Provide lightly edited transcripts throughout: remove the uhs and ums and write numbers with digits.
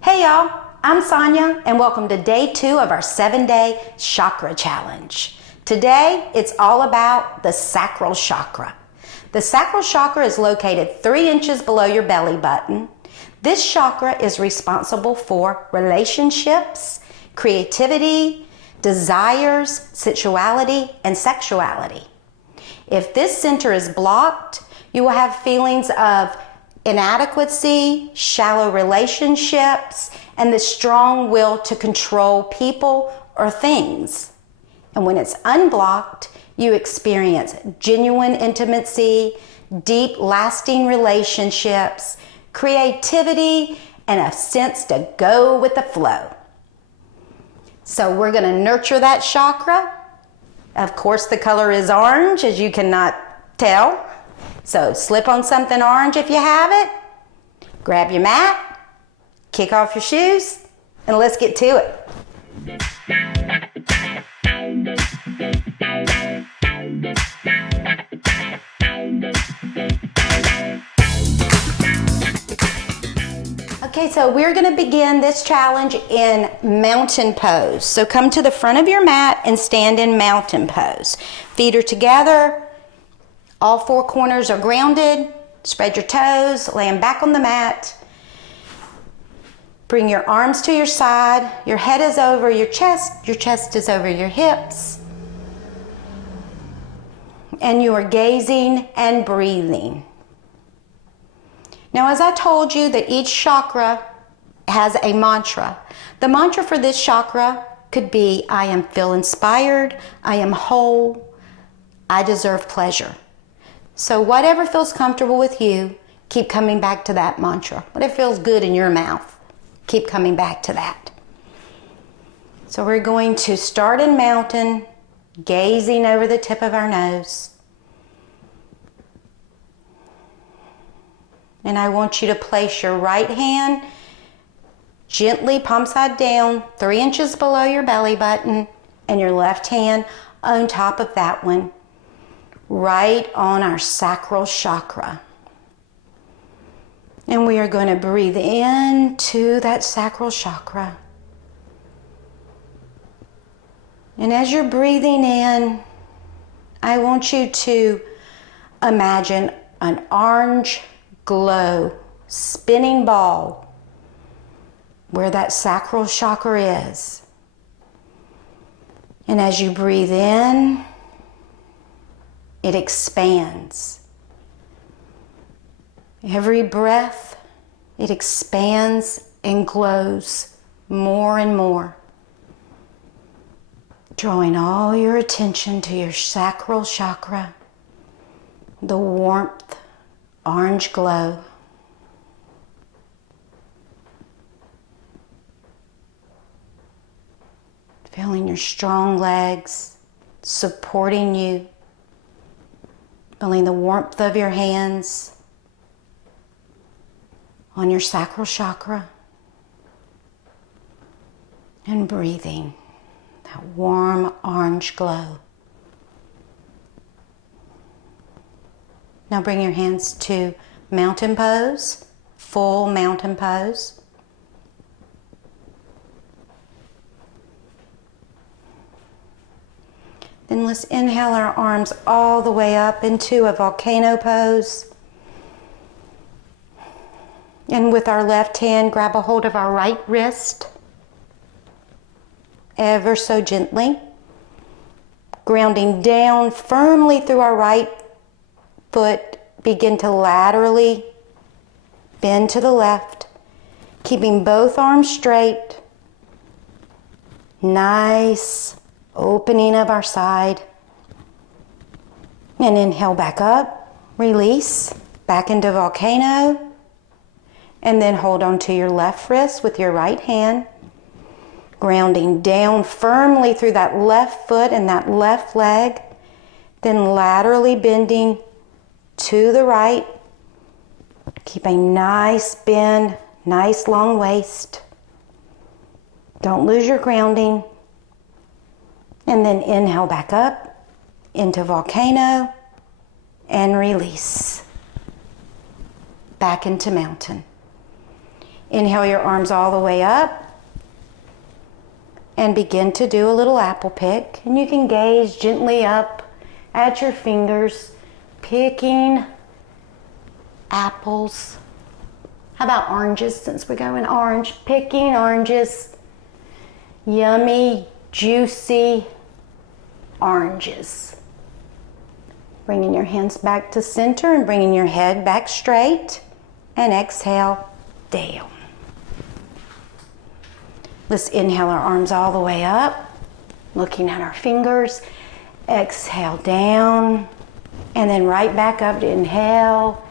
Hey y'all, I'm Sonya and welcome to day 2 of our 7-day chakra challenge. Today, it's all about the sacral chakra. The sacral chakra is located 3 inches below your belly button. This chakra is responsible for relationships, creativity, desires, sensuality, and sexuality. If this center is blocked, you will have feelings of inadequacy, shallow relationships, and the strong will to control people or things. And when it's unblocked, you experience genuine intimacy, deep, lasting relationships, creativity, and a sense to go with the flow. So we're going to nurture that chakra. Of course, the color is orange, as you cannot tell. So slip on something orange if you have it. Grab your mat, kick off your shoes, and let's get to it. Okay, so we're going to begin this challenge in mountain pose. So come to the front of your mat and stand in mountain pose. Feet are together. All 4 corners are grounded. Spread your toes, lay them back on the mat. Bring your arms to your side. Your head is over your chest is over your hips. And you are gazing and breathing. Now, as I told you that each chakra has a mantra. The mantra for this chakra could be, I am feel inspired, I am whole, I deserve pleasure. So whatever feels comfortable with you, keep coming back to that mantra. Whatever feels good in your mouth, keep coming back to that. So we're going to start in mountain, gazing over the tip of our nose. And I want you to place your right hand gently, palm side down, 3 inches below your belly button, and your left hand on top of that one, right on our sacral chakra. And we are going to breathe into that sacral chakra. And as you're breathing in, I want you to imagine an orange glow, spinning ball where that sacral chakra is. And as you breathe in, it expands. Every breath, it expands and glows more and more, drawing all your attention to your sacral chakra, the warmth, orange glow. Feeling your strong legs supporting you. Feeling the warmth of your hands on your sacral chakra. And breathing that warm orange glow. Now bring your hands to mountain pose, full mountain pose. Then let's inhale our arms all the way up into a volcano pose. And with our left hand, grab a hold of our right wrist, ever so gently, grounding down firmly through our right foot. Begin to laterally bend to the left, keeping both arms straight. Nice opening of our side. And inhale back up, release, back into volcano. And then hold on to your left wrist with your right hand, grounding down firmly through that left foot and that left leg, then laterally bending to the right. Keep a nice bend, nice long waist. Don't lose your grounding. And then inhale back up into volcano and release. Back into mountain. Inhale your arms all the way up and begin to do a little apple pick. And you can gaze gently up at your fingers, picking apples. How about oranges, since we're going orange? Picking oranges. Yummy, juicy oranges. Bringing your hands back to center and bringing your head back straight. And exhale down. Let's inhale our arms all the way up, looking at our fingers. Exhale down, and then right back up to inhale.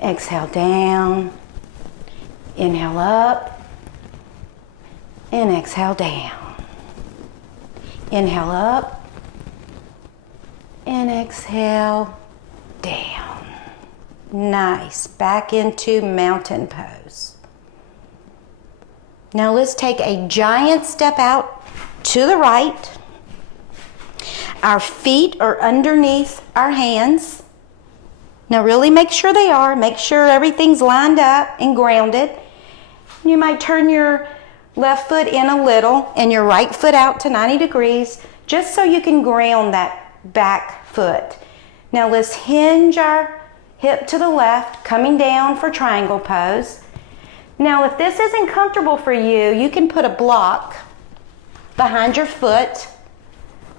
Exhale down, inhale up, and exhale down. Inhale up, and exhale down. Nice. Back into mountain pose. Now let's take a giant step out to the right. Our feet are underneath our hands. Now really make sure they are. Make sure everything's lined up and grounded. You might turn your left foot in a little and your right foot out to 90 degrees just so you can ground that back foot. Now let's hinge our hip to the left, coming down for triangle pose. Now, if this isn't comfortable for you, you can put a block behind your foot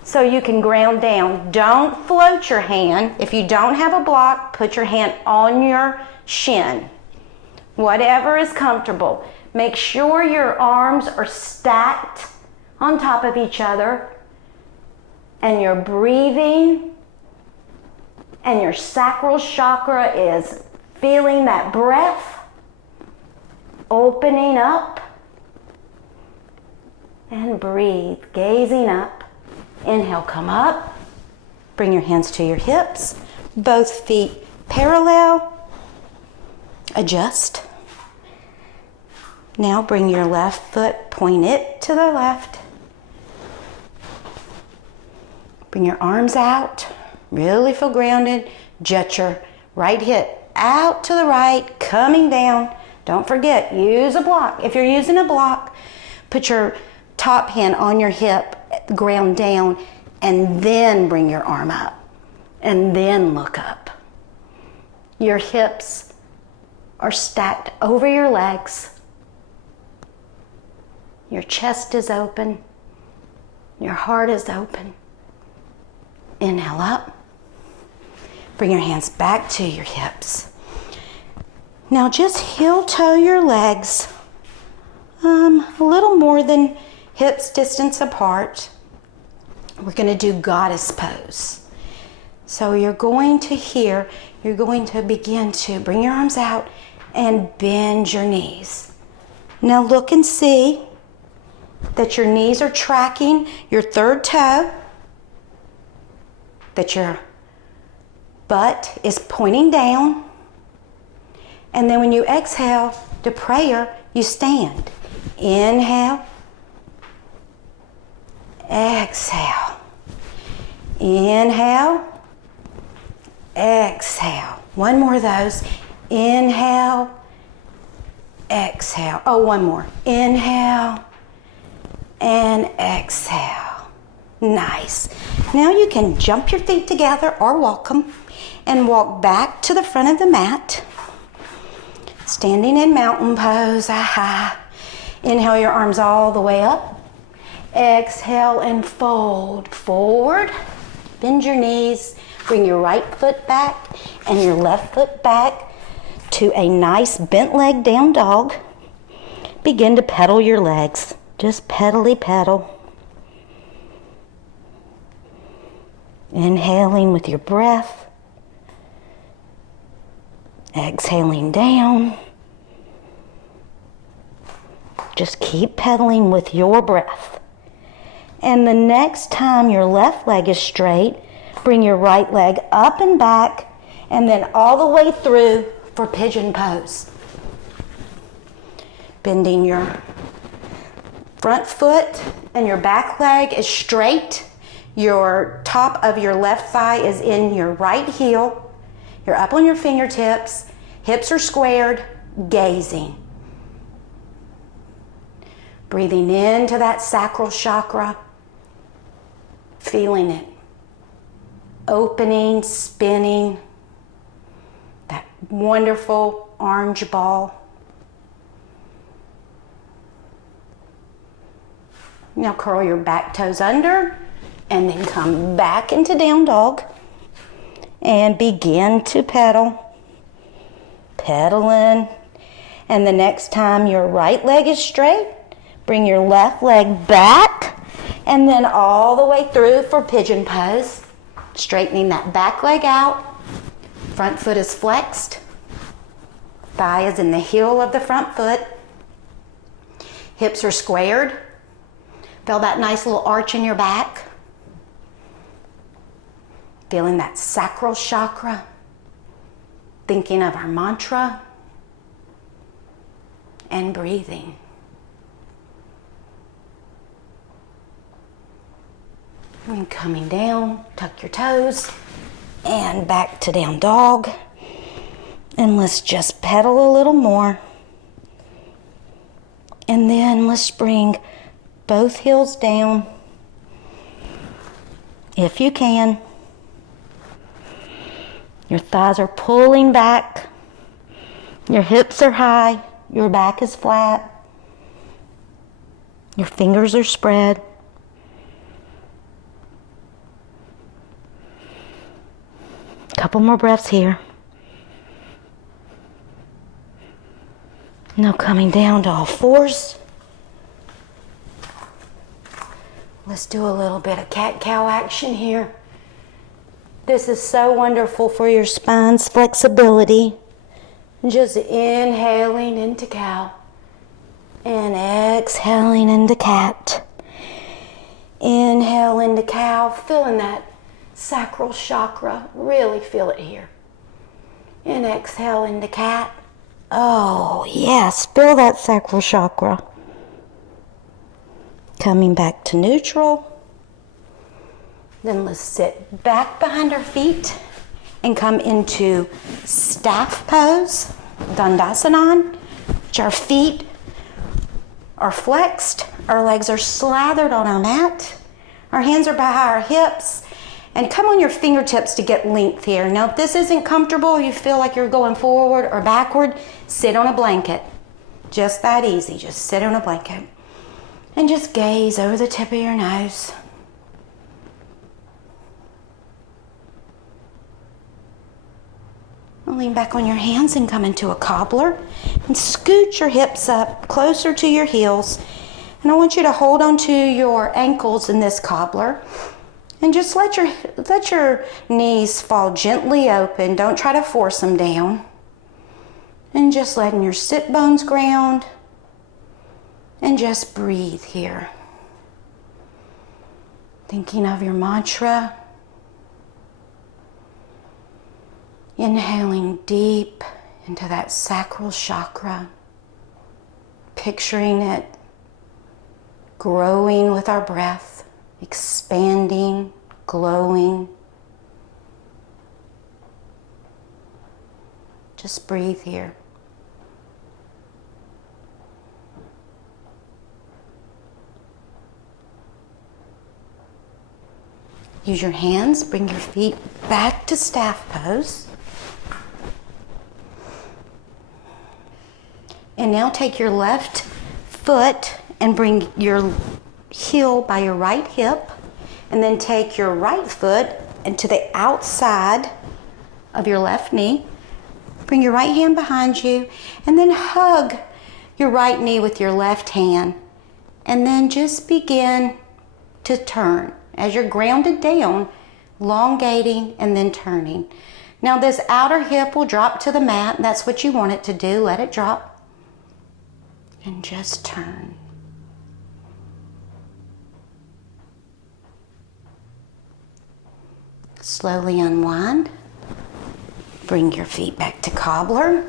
so you can ground down. Don't float your hand. If you don't have a block, put your hand on your shin. Whatever is comfortable. Make sure your arms are stacked on top of each other and you're breathing and your sacral chakra is feeling that breath. Opening up and breathe, gazing up. Inhale, come up. Bring your hands to your hips. Both feet parallel. Adjust. Now bring your left foot, point it to the left. Bring your arms out. Really feel grounded. Jut your right hip out to the right, coming down. Don't forget, use a block. If you're using a block, put your top hand on your hip, ground down, and then bring your arm up, and then look up. Your hips are stacked over your legs. Your chest is open. Your heart is open. Inhale up. Bring your hands back to your hips. Now just heel toe your legs a little more than hips distance apart. We're going to do goddess pose. So you're going to begin to bring your arms out and bend your knees. Now look and see that your knees are tracking your third toe, that your butt is pointing down. And then when you exhale to prayer, you stand. Inhale. Exhale. Inhale. Exhale. One more of those. Inhale. Exhale. Oh, one more. Inhale. And exhale. Nice. Now you can jump your feet together or walk them and walk back to the front of the mat. Standing in mountain pose. Aha. Inhale your arms all the way up. Exhale and fold forward. Bend your knees. Bring your right foot back and your left foot back to a nice bent leg down dog. Begin to pedal your legs. Just pedally pedal. Inhaling with your breath. Exhaling down. Just keep pedaling with your breath. And the next time your left leg is straight, bring your right leg up and back, and then all the way through for pigeon pose. Bending your front foot and your back leg is straight. Your top of your left thigh is in your right heel. You're up on your fingertips. Hips are squared, gazing. Breathing into that sacral chakra, feeling it opening, spinning, that wonderful orange ball. Now curl your back toes under and then come back into down dog and begin to pedal. Pedaling. And the next time your right leg is straight, bring your left leg back and then all the way through for pigeon pose. Straightening that back leg out. Front foot is flexed. Thigh is in the heel of the front foot. Hips are squared. Feel that nice little arch in your back. Feeling that sacral chakra. Thinking of our mantra. And breathing. And coming down, tuck your toes, and back to down dog. And let's just pedal a little more. And then let's bring both heels down, if you can. Your thighs are pulling back. Your hips are high. Your back is flat. Your fingers are spread. Couple more breaths here. Now coming down to all fours. Let's do a little bit of cat-cow action here. This is so wonderful for your spine's flexibility. Just inhaling into cow and exhaling into cat. Inhale into cow, feeling that sacral chakra, really feel it here. And exhale into cat. Oh yes, feel that sacral chakra. Coming back to neutral. Then let's sit back behind our feet and come into staff pose, Dandasana, which our feet are flexed, our legs are slathered on our mat, our hands are behind our hips, and come on your fingertips to get length here. Now, if this isn't comfortable, you feel like you're going forward or backward, sit on a blanket. Just that easy, just sit on a blanket. And just gaze over the tip of your nose. Lean back on your hands and come into a cobbler. And scoot your hips up closer to your heels. And I want you to hold onto your ankles in this cobbler. And just let your knees fall gently open. Don't try to force them down. And just letting your sit bones ground. And just breathe here. Thinking of your mantra. Inhaling deep into that sacral chakra. Picturing it growing with our breath. Expanding, glowing. Just breathe here. Use your hands, bring your feet back to staff pose. And now take your left foot and bring your heel by your right hip, and then take your right foot into the outside of your left knee. Bring your right hand behind you, and then hug your right knee with your left hand. And then just begin to turn. As you're grounded down, elongating and then turning. Now this outer hip will drop to the mat. That's what you want it to do. Let it drop. And just turn. Slowly unwind. Bring your feet back to cobbler.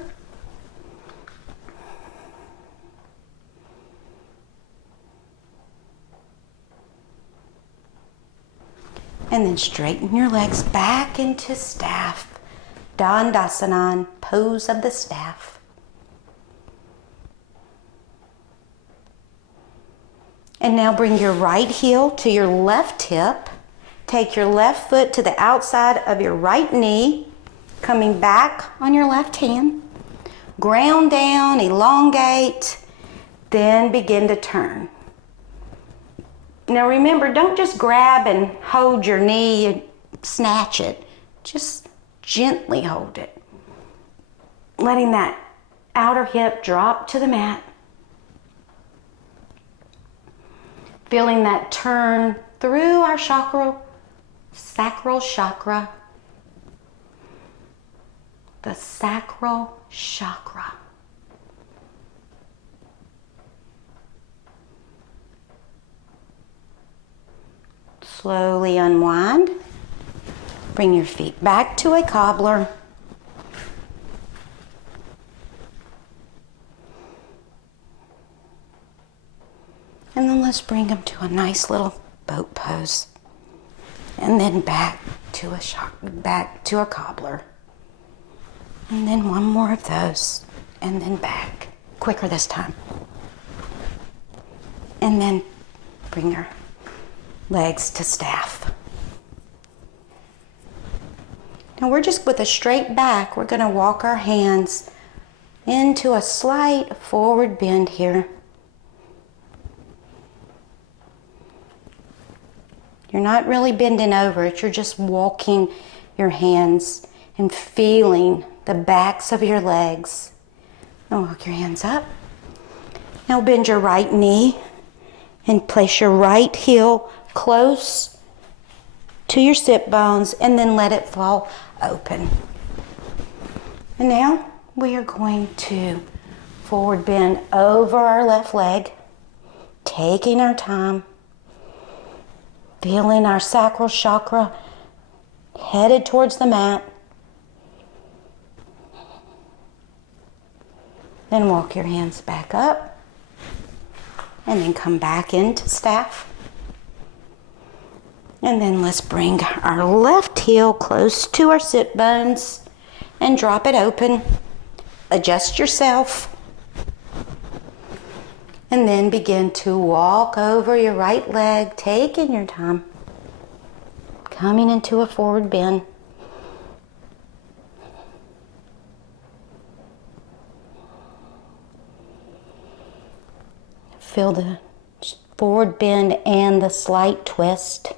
And then straighten your legs back into staff. Dandasana, pose of the staff. And now bring your right heel to your left hip. Take your left foot to the outside of your right knee, coming back on your left hand. Ground down, elongate, then begin to turn. Now remember, don't just grab and hold your knee and snatch it. Just gently hold it. Letting that outer hip drop to the mat. Feeling that turn through our sacral chakra. The sacral chakra. Slowly unwind. Bring your feet back to a cobbler. And then let's bring them to a nice little boat pose. And then back to a cobbler. And then one more of those. And then back. Quicker this time. And then bring your legs to staff. Now we're just with a straight back, we're going to walk our hands into a slight forward bend here. You're not really bending over it, you're just walking your hands and feeling the backs of your legs. Now walk your hands up. Now bend your right knee and place your right heel close to your sit bones and then let it fall open. And now we are going to forward bend over our left leg, taking our time. Feeling our sacral chakra headed towards the mat. Then walk your hands back up. And then come back into staff. And then let's bring our left heel close to our sit bones and drop it open. Adjust yourself. And then begin to walk over your right leg, taking your time. Coming into a forward bend. Feel the forward bend and the slight twist.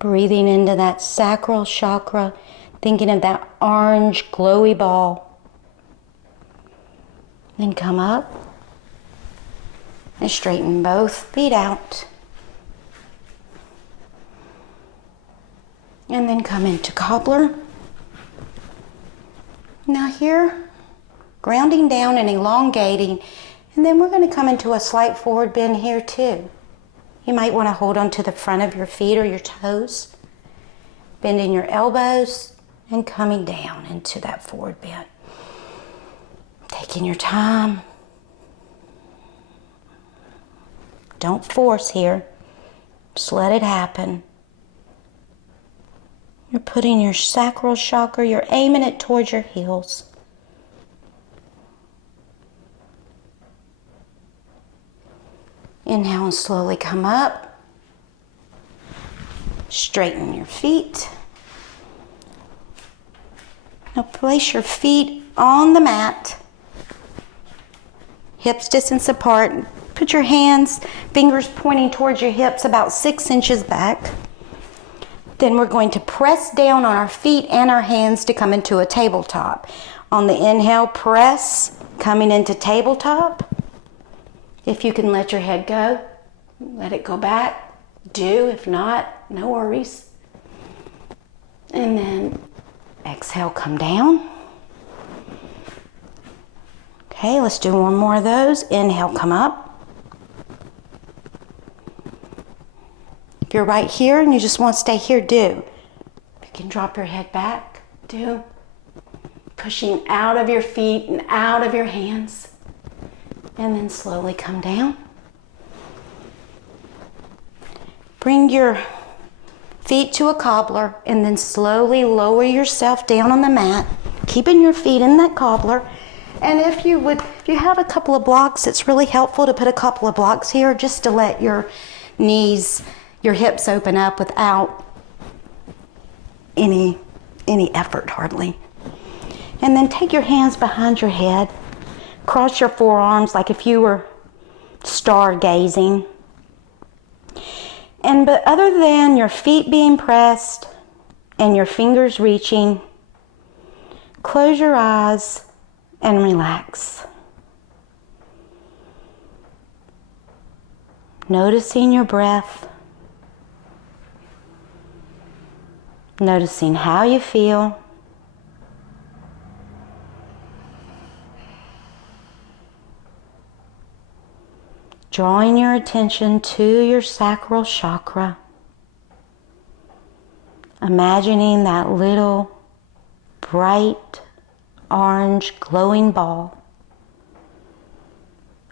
Breathing into that sacral chakra, thinking of that orange glowy ball. Then come up and straighten both feet out. And then come into cobbler. Now here, grounding down and elongating. And then we're going to come into a slight forward bend here too. You might want to hold on to the front of your feet or your toes. Bending your elbows and coming down into that forward bend. Taking your time. Don't force here. Just let it happen. You're putting your sacral chakra, you're aiming it towards your heels. Inhale and slowly come up. Straighten your feet. Now place your feet on the mat. Hips distance apart. Put your hands, fingers pointing towards your hips about 6 inches back. Then we're going to press down on our feet and our hands to come into a tabletop. On the inhale, press, coming into tabletop. If you can let your head go, let it go back. Do, if not, no worries. And then exhale, come down. Okay, let's do one more of those. Inhale, come up. If you're right here and you just want to stay here, do. If you can drop your head back, do. Pushing out of your feet and out of your hands. And then slowly come down. Bring your feet to a cobbler and then slowly lower yourself down on the mat, keeping your feet in that cobbler. And if you have a couple of blocks, it's really helpful to put a couple of blocks here just to let your knees, your hips open up without any effort hardly. And then take your hands behind your head, cross your forearms like if you were stargazing. But other than your feet being pressed and your fingers reaching, close your eyes and relax. Noticing your breath, noticing how you feel. Drawing your attention to your sacral chakra. Imagining that little bright orange glowing ball.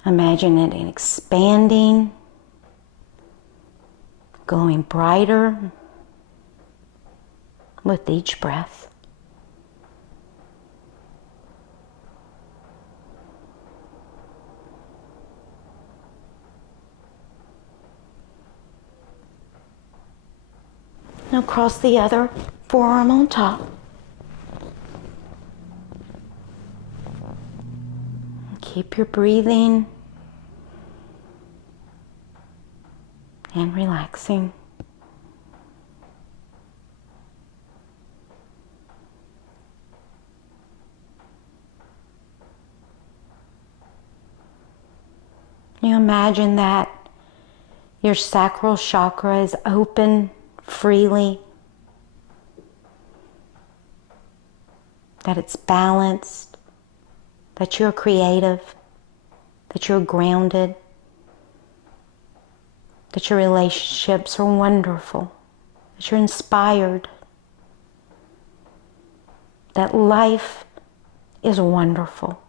Imagine it expanding, going brighter with each breath. Now cross the other forearm on top. Keep your breathing and relaxing. You imagine that your sacral chakra is open freely, that it's balanced, that you're creative, that you're grounded, that your relationships are wonderful, that you're inspired, that life is wonderful.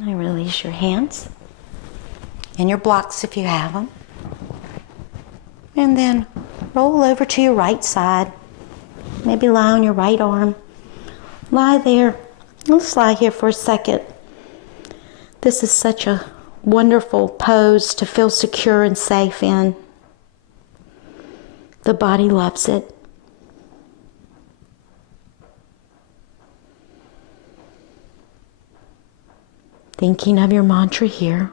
And release your hands and your blocks if you have them. And then roll over to your right side. Maybe lie on your right arm. Lie there. Let's lie here for a second. This is such a wonderful pose to feel secure and safe in. The body loves it. Thinking of your mantra here.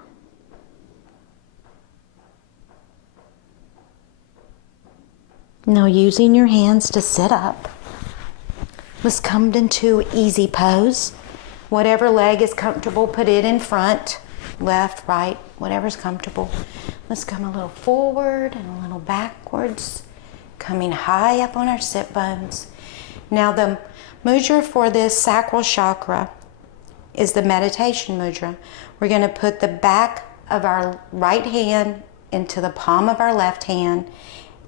Now using your hands to sit up. Let's come into easy pose. Whatever leg is comfortable, put it in front. Left, right, whatever's comfortable. Let's come a little forward and a little backwards. Coming high up on our sit bones. Now the mudra for this sacral chakra is the meditation mudra. We're going to put the back of our right hand into the palm of our left hand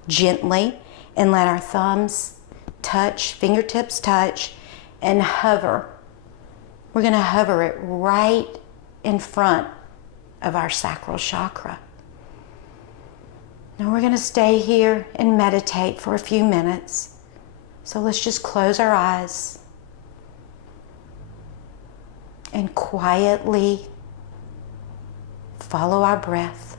gently and let our thumbs touch, fingertips touch, and hover. We're going to hover it right in front of our sacral chakra. Now we're going to stay here and meditate for a few minutes. So let's just close our eyes and quietly follow our breath.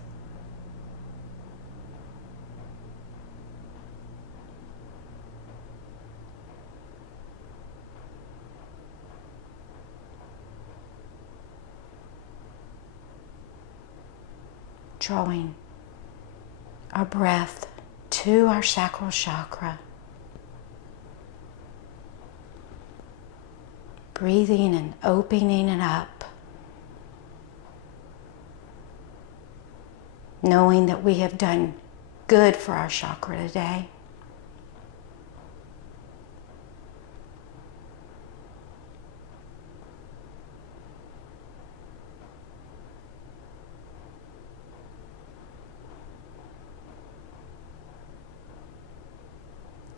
Drawing our breath to our sacral chakra. Breathing and opening it up. Knowing that we have done good for our chakra today.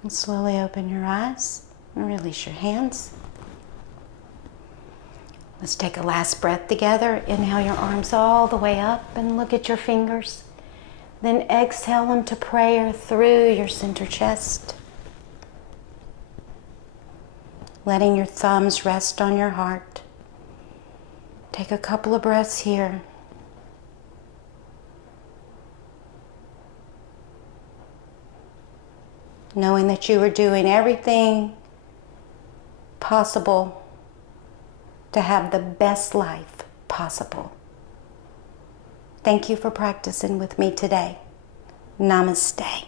And slowly open your eyes and release your hands. Let's take a last breath together. Inhale your arms all the way up and look at your fingers. Then exhale them to prayer through your center chest. letting your thumbs rest on your heart. Take a couple of breaths here. Knowing that you are doing everything possible to have the best life possible. Thank you for practicing with me today. Namaste.